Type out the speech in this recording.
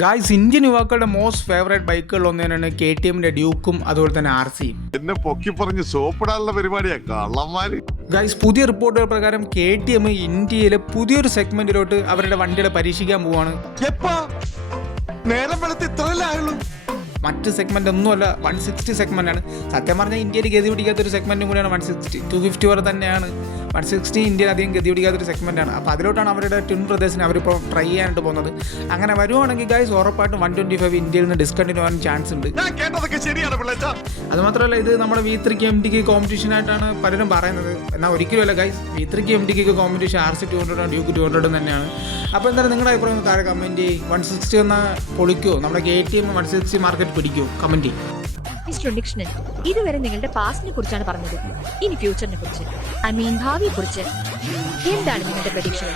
Guys, Indian യുവാക്കളുടെ most favourite ബൈക്കുകളിൽ ഒന്നേനാണ് KTMന്റെ ഡ്യൂക്കും അതുപോലെ തന്നെ RCയും. എന്നെ പൊക്കി പറഞ്ഞ് സോപ്പിടാനുള്ള പരിപാടിയാ കള്ളന്മാര്. ഗായ്സ്, പുതിയ റിപ്പോർട്ടുകൾ പ്രകാരം KTM ഇന്ത്യയിലെ പുതിയൊരു സെഗ്മെന്റിലോട്ട് അവരുടെ വണ്ടികളെ പരീക്ഷിക്കാൻ പോവാണ്. മറ്റ് സെഗ്മെന്റ് ഒന്നുമല്ല, 160 സെഗ്മെന്റ് ആണ്. സത്യം പറഞ്ഞാൽ ഇന്ത്യയിൽ ഗതി പിടിക്കാത്തൊരു സെഗ്മെന്റും കൂടിയാണ് 160. 250 വരെ തന്നെയാണ് 160. ഇന്ത്യയിൽ അധികം ഗതി പിടിക്കാത്തൊരു സെഗ്മെന്റ് ആണ്. അപ്പോൾ അതിലോട്ടാണ് അവരുടെ ട്വിൻ ബ്രദേഴ്സിനെ അവരിപ്പോൾ ട്രൈ ചെയ്യാനായിട്ട് പോകുന്നത്. അങ്ങനെ വരുവാണെങ്കിൽ ഗൈസ് ഉറപ്പായിട്ടും 125 ഇന്ത്യയിൽ നിന്ന് ഡിസ്കണ്ടിന്യൂ ആവാൻ ചാൻസ് ഉണ്ട്. അതുമാത്രമല്ല, ഇത് നമ്മുടെ V3 MTK കോമ്പറ്റീഷൻ ആയിട്ടാണ് പലരും പറയുന്നത്. എന്നാൽ ഒരിക്കലും അല്ല guys, V3 MTK competition RC 200 Duke 200 തന്നെയാണ്. അപ്പോൾ എന്തായാലും നിങ്ങളുടെ അഭിപ്രായം താഴെ കമൻറ്റ് ചെയ്യും. 160 എന്ന പൊളിക്കുമോ, നമ്മുടെ KTM 160 മാർക്കറ്റ് പിടിക്കുമോ? കമൻറ്റ് ചെയ്യും. മിസ്റ്റർ ഡിക്ഷണറി, ഇതുവരെ നിങ്ങളുടെ പാസ്റ്റിനെ കുറിച്ചാണ് പറഞ്ഞത്. ഇനി ഫ്യൂച്ചറിനെ കുറിച്ച്, ഭാവിയെ കുറിച്ച് എന്താണ് നിങ്ങളുടെ പ്രതീക്ഷകൾ?